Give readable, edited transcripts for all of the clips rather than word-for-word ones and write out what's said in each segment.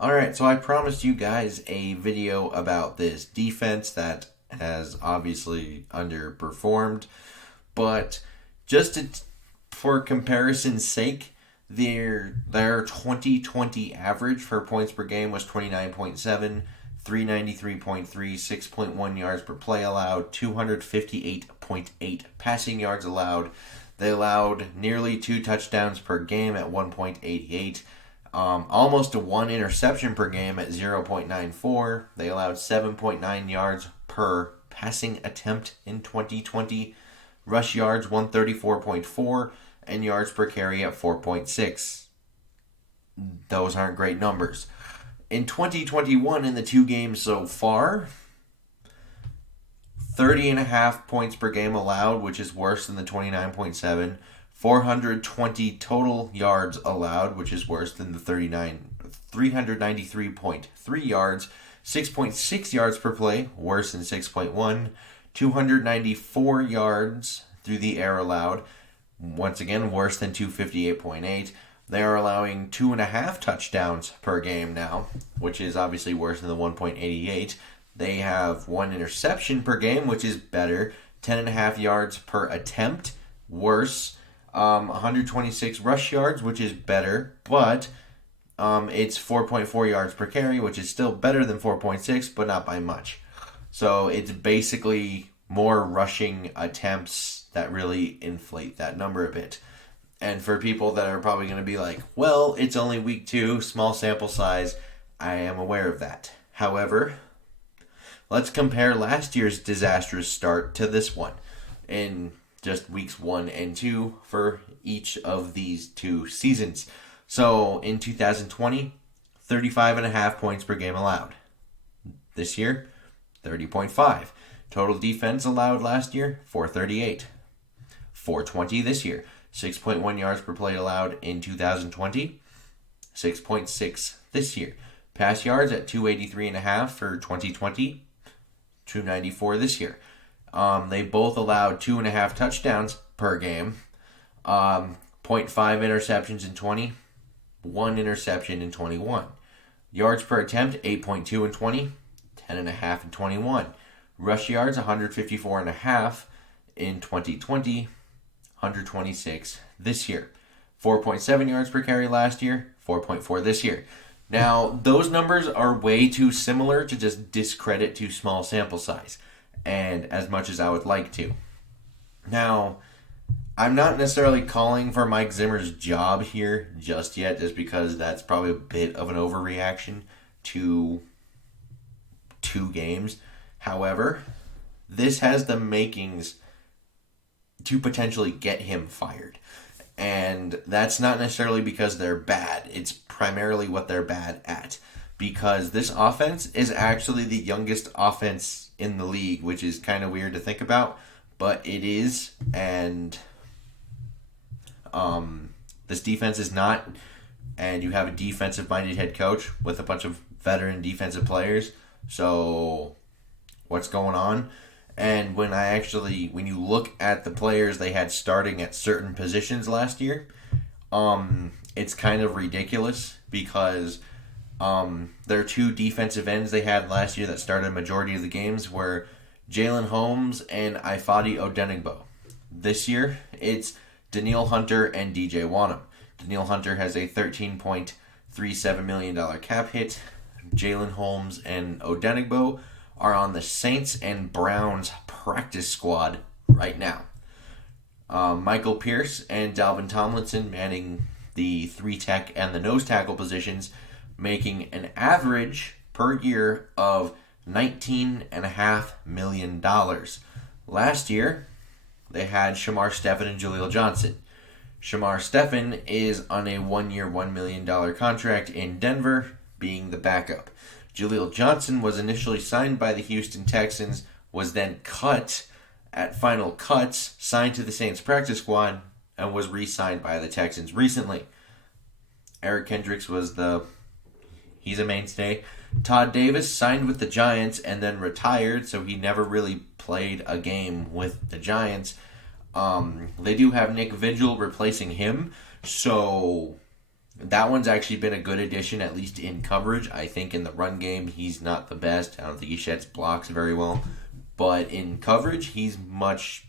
Alright, so I promised you guys a video about this defense that has obviously underperformed, but just for comparison's sake, their 2020 average for points per game was 29.7, 393.3, 6.1 yards per play allowed, 258.8 passing yards allowed. They allowed nearly 2 touchdowns per game at 1.88. Almost a 1 interception per game at 0.94. They allowed 7.9 yards per passing attempt in 2020. Rush yards 134.4 and yards per carry at 4.6. Those aren't great numbers. In 2021, in the 2 games so far, 30.5 points per game allowed, which is worse than the 29.7. 420 total yards allowed, which is worse than the 393.3 yards. 6.6 yards per play, worse than 6.1. 294 yards through the air allowed, once again worse than 258.8. They are allowing 2.5 touchdowns per game now, which is obviously worse than the 1.88. They have 1 interception per game, which is better. 10.5 yards per attempt, worse. 126 rush yards, which is better, but it's 4.4 yards per carry, which is still better than 4.6, but not by much. So it's basically more rushing attempts that really inflate that number a bit. And for people that are probably going to be like, well, it's only week 2, small sample size, I am aware of that. However, let's compare last year's disastrous start to this one in just weeks 1 and 2 for each of these 2 seasons. So in 2020, 35.5 points per game allowed. This year, 30.5. Total defense allowed last year, 438. 420 this year. 6.1 yards per play allowed in 2020. 6.6 this year. Pass yards at 283.5 for 2020. 294 this year. They both allowed 2.5 touchdowns per game. 0.5 interceptions in 20. 1 interception in 21. Yards per attempt, 8.2 in 20. 10.5 in 21. Rush yards, 154.5 in 2020. 126 this year. 4.7 yards per carry last year. 4.4 this year. Now, those numbers are way too similar to just discredit to small sample size, and as much as I would like to. Now, I'm not necessarily calling for Mike Zimmer's job here just yet, just because that's probably a bit of an overreaction to 2 games. However, this has the makings to potentially get him fired. And that's not necessarily because they're bad. It's primarily what they're bad at. Because this offense is actually the youngest offense in the league, which is kind of weird to think about. But it is. And this defense is not. And you have a defensive-minded head coach with a bunch of veteran defensive players. So what's going on? And when you look at the players they had starting at certain positions last year, it's kind of ridiculous because their 2 defensive ends they had last year that started a majority of the games were Jalen Holmes and Ifeadi Odenigbo. This year, it's Danielle Hunter and DJ Wanham. Danielle Hunter has a $13.37 million cap hit. Jalen Holmes and Odenigbo are on the Saints and Browns practice squad right now. Michael Pierce and Dalvin Tomlinson manning the 3-tech and the nose tackle positions, making an average per year of $19.5 million. Last year, they had Shamar Stephen and Jaleel Johnson. Shamar Stephen is on a 1-year, $1 million contract in Denver, being the backup. Jaleel Johnson was initially signed by the Houston Texans, was then cut at final cuts, signed to the Saints practice squad, and was re-signed by the Texans recently. Eric Kendricks he's a mainstay. Todd Davis signed with the Giants and then retired, so he never really played a game with the Giants. They do have Nick Vigil replacing him, so That one's actually been a good addition, at least in coverage. I think in the run game, he's not the best. I don't think he sheds blocks very well. But in coverage, he's much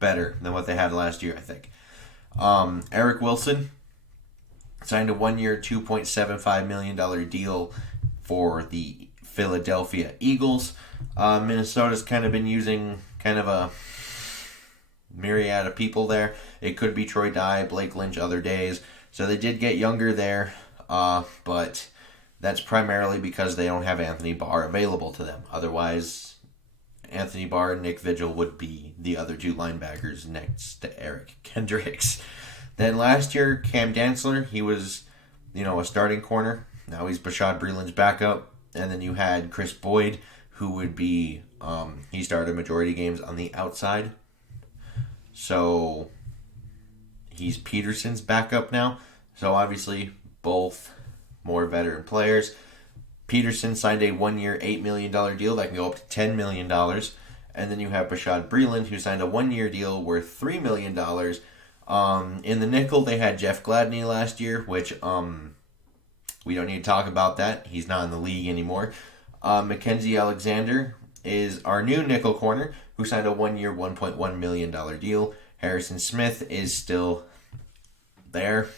better than what they had last year, I think. Eric Wilson signed a 1-year, $2.75 million deal for the Philadelphia Eagles. Minnesota's kind of been using kind of a myriad of people there. It could be Troy Dye, Blake Lynch other days. So they did get younger there, but that's primarily because they don't have Anthony Barr available to them. Otherwise, Anthony Barr and Nick Vigil would be the other two linebackers next to Eric Kendricks. Then last year, Cam Dantzler, he was, a starting corner. Now he's Bashaud Breeland's backup. And then you had Chris Boyd, who would be, he started majority games on the outside. So he's Peterson's backup now. So obviously, both more veteran players. Peterson signed a 1-year, $8 million deal that can go up to $10 million. And then you have Bashaud Breeland, who signed a 1-year deal worth $3 million. In the nickel, they had Jeff Gladney last year, which we don't need to talk about that. He's not in the league anymore. Mackenzie Alexander is our new nickel corner, who signed a 1-year, $1.1 million deal. Harrison Smith is still there.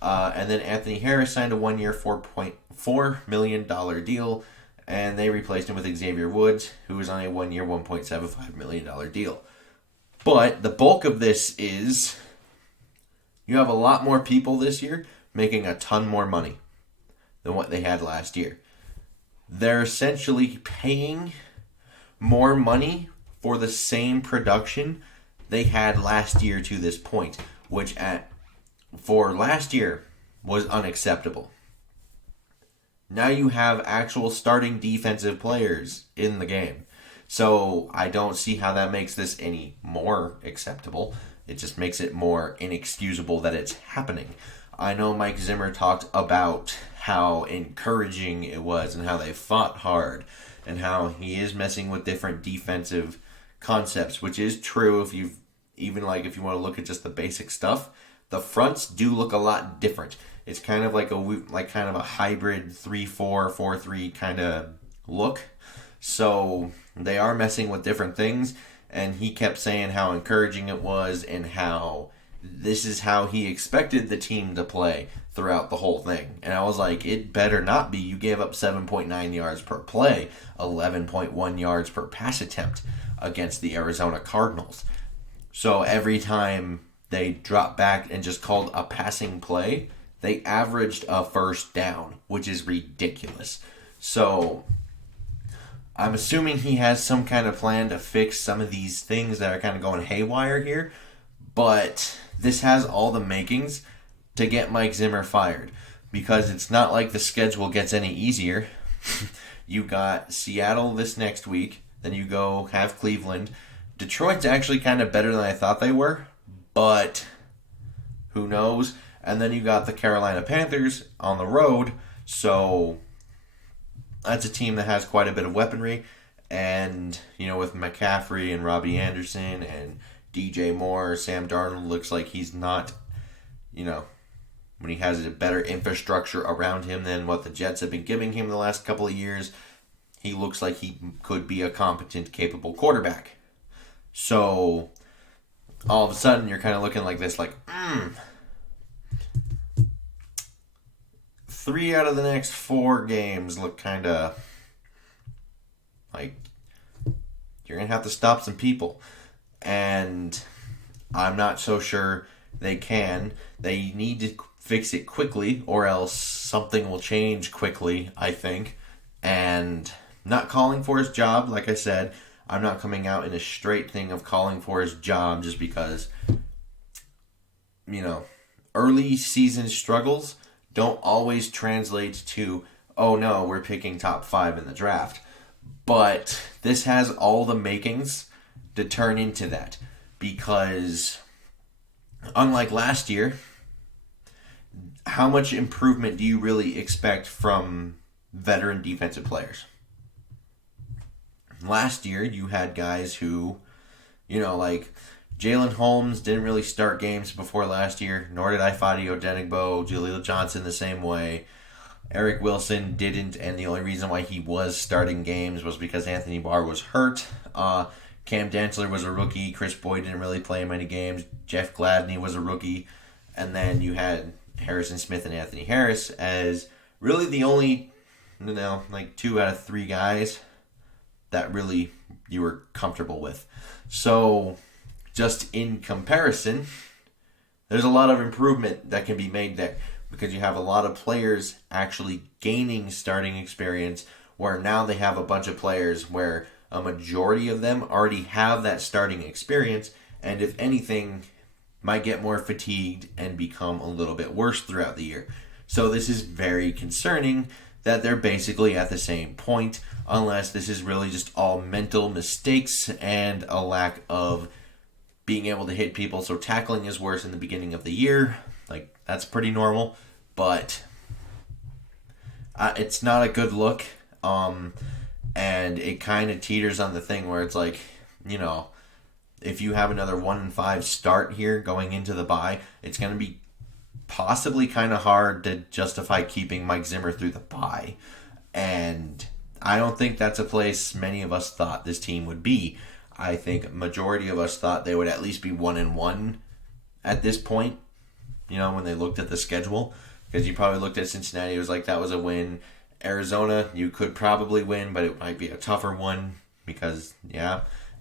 And then Anthony Harris signed a 1-year, $4.4 million deal, and they replaced him with Xavier Woods, who was on a 1-year, $1.75 million deal. But the bulk of this is you have a lot more people this year making a ton more money than what they had last year. They're essentially paying more money for the same production they had last year to this point, which for last year was unacceptable. Now you have actual starting defensive players in the game. So I don't see how that makes this any more acceptable. It just makes it more inexcusable that it's happening. I know Mike Zimmer talked about how encouraging it was and how they fought hard and how he is messing with different defensive concepts, which is true if you want to look at just the basic stuff. The fronts do look a lot different. It's kind of like a hybrid 3-4, 4-3 kind of look. So they are messing with different things, and he kept saying how encouraging it was and how this is how he expected the team to play throughout the whole thing. And I was like, it better not be. You gave up 7.9 yards per play, 11.1 yards per pass attempt against the Arizona Cardinals. So every time they dropped back and just called a passing play, they averaged a first down, which is ridiculous. So I'm assuming he has some kind of plan to fix some of these things that are kind of going haywire here. But this has all the makings to get Mike Zimmer fired, because it's not like the schedule gets any easier. You got Seattle this next week, then you go have Cleveland. Detroit's actually kind of better than I thought they were, but who knows? And then you got the Carolina Panthers on the road, so that's a team that has quite a bit of weaponry. And, with McCaffrey and Robbie Anderson and DJ Moore, Sam Darnold looks like he's not, when he has a better infrastructure around him than what the Jets have been giving him the last couple of years, he looks like he could be a competent, capable quarterback. So all of a sudden you're kind of looking like this, 3 out of the next 4 games look kind of like you're going to have to stop some people. And I'm not so sure they can. They need to fix it quickly, or else something will change quickly, I think. And not calling for his job, like I said, I'm not coming out in a straight thing of calling for his job just because, early season struggles don't always translate to, oh no, we're picking top 5 in the draft. But this has all the makings to turn into that, because unlike last year, how much improvement do you really expect from veteran defensive players? Last year, you had guys who, Jalen Holmes didn't really start games before last year, nor did Ifeadi Odenigbo, Jaleel Johnson the same way. Eric Wilson didn't, and the only reason why he was starting games was because Anthony Barr was hurt. Cam Dantzler was a rookie. Chris Boyd didn't really play many games. Jeff Gladney was a rookie. And then you had Harrison Smith and Anthony Harris as really the only, 2 out of 3 guys that really you were comfortable with. So, just in comparison, there's a lot of improvement that can be made there because you have a lot of players actually gaining starting experience where now they have a bunch of players where a majority of them already have that starting experience and if anything might get more fatigued and become a little bit worse throughout the year. So this is very concerning that they're basically at the same point unless this is really just all mental mistakes and a lack of being able to hit people. So tackling is worse in the beginning of the year. That's pretty normal, but it's not a good look. And it kind of teeters on the thing where it's if you have another 1-5 start here going into the bye, it's going to be possibly kind of hard to justify keeping Mike Zimmer through the bye. And I don't think that's a place many of us thought this team would be. I think a majority of us thought they would at least be 1-1 at this point, when they looked at the schedule. Because you probably looked at Cincinnati, it was like that was a win. Arizona, you could probably win, but it might be a tougher one because,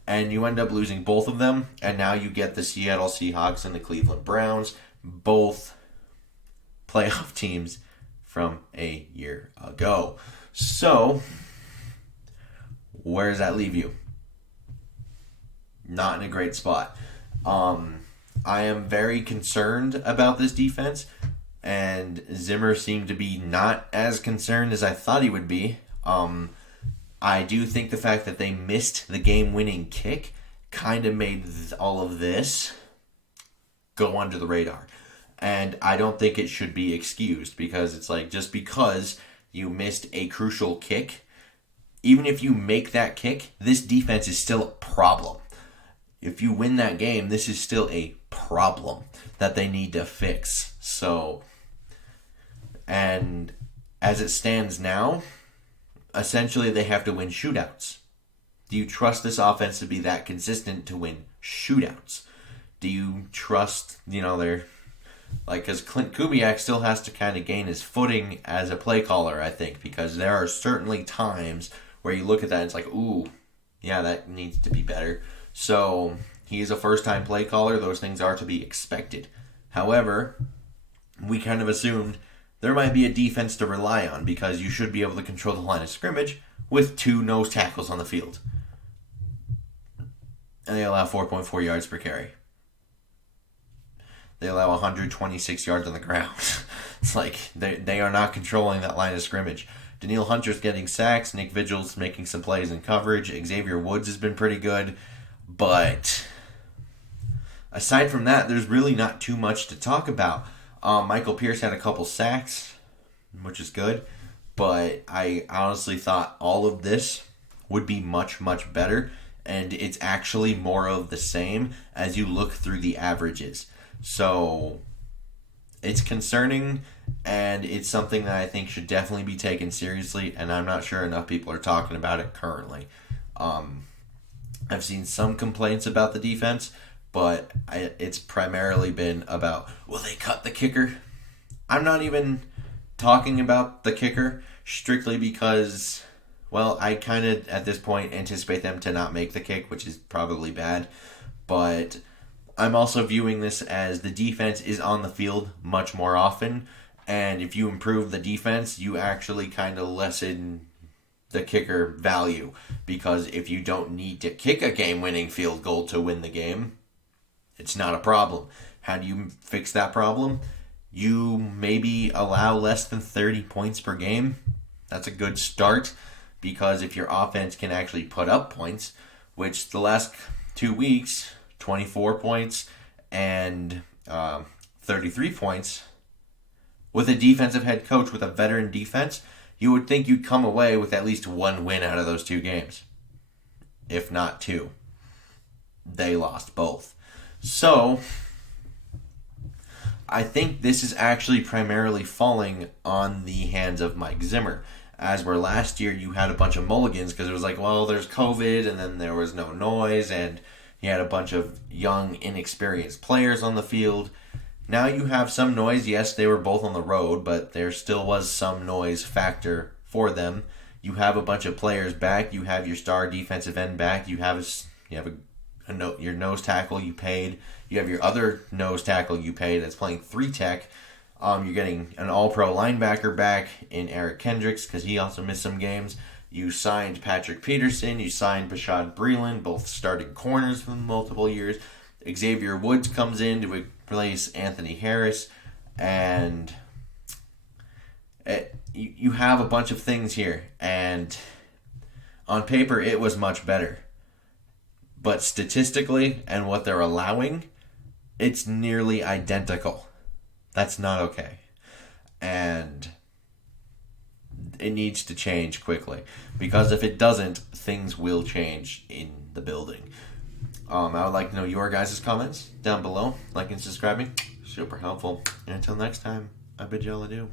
and you end up losing both of them, and now you get the Seattle Seahawks and the Cleveland Browns, both playoff teams from a year ago. So, where does that leave you? Not in a great spot. I am very concerned about this defense, and Zimmer seemed to be not as concerned as I thought he would be. I do think the fact that they missed the game-winning kick kind of made all of this go under the radar. And I don't think it should be excused because it's just because you missed a crucial kick, even if you make that kick, this defense is still a problem. If you win that game, this is still a problem that they need to fix. So, and as it stands now, essentially they have to win shootouts. Do you trust this offense to be that consistent to win shootouts? Do you trust, because Clint Kubiak still has to kind of gain his footing as a play caller, I think, because there are certainly times where you look at that and it's like, ooh, yeah, that needs to be better. So he is a first-time play caller. Those things are to be expected. However, we kind of assumed there might be a defense to rely on because you should be able to control the line of scrimmage with 2 nose tackles on the field. And they allow 4.4 yards per carry. They allow 126 yards on the ground. It's they are not controlling that line of scrimmage. Danielle Hunter's getting sacks. Nick Vigil's making some plays in coverage. Xavier Woods has been pretty good. But aside from that, there's really not too much to talk about. Michael Pierce had a couple sacks, which is good. But I honestly thought all of this would be much, much better. And it's actually more of the same as you look through the averages. So it's concerning, and it's something that I think should definitely be taken seriously, and I'm not sure enough people are talking about it currently. I've seen some complaints about the defense, but it's primarily been about, will they cut the kicker? I'm not even talking about the kicker strictly because, I kind of, at this point, anticipate them to not make the kick, which is probably bad, but I'm also viewing this as the defense is on the field much more often, and if you improve the defense, you actually kind of lessen the kicker value, because if you don't need to kick a game-winning field goal to win the game, it's not a problem. How do you fix that problem? You maybe allow less than 30 points per game. That's a good start, because if your offense can actually put up points, which the last 2 weeks, 24 points and 33 points, with a defensive head coach with a veteran defense, you would think you'd come away with at least 1 win out of those 2 games, if not 2. They lost both. So, I think this is actually primarily falling on the hands of Mike Zimmer. As where last year you had a bunch of mulligans because it was like, well, there's COVID and then there was no noise and you had a bunch of young, inexperienced players on the field. Now you have some noise. Yes, they were both on the road, but there still was some noise factor for them. You have a bunch of players back. You have your star defensive end back. You have your nose tackle you paid. You have your other nose tackle you paid that's playing 3-tech. You're getting an all-pro linebacker back in Eric Kendricks because he also missed some games. You signed Patrick Peterson. You signed Bashad Breeland, both starting corners for multiple years. Xavier Woods comes in to replace Anthony Harris. And you have a bunch of things here. And on paper, it was much better. But statistically and what they're allowing, it's nearly identical. That's not okay. And it needs to change quickly. Because if it doesn't, things will change in the building. I would like to know your guys' comments down below. Like and subscribing. Super helpful. And until next time, I bid y'all adieu.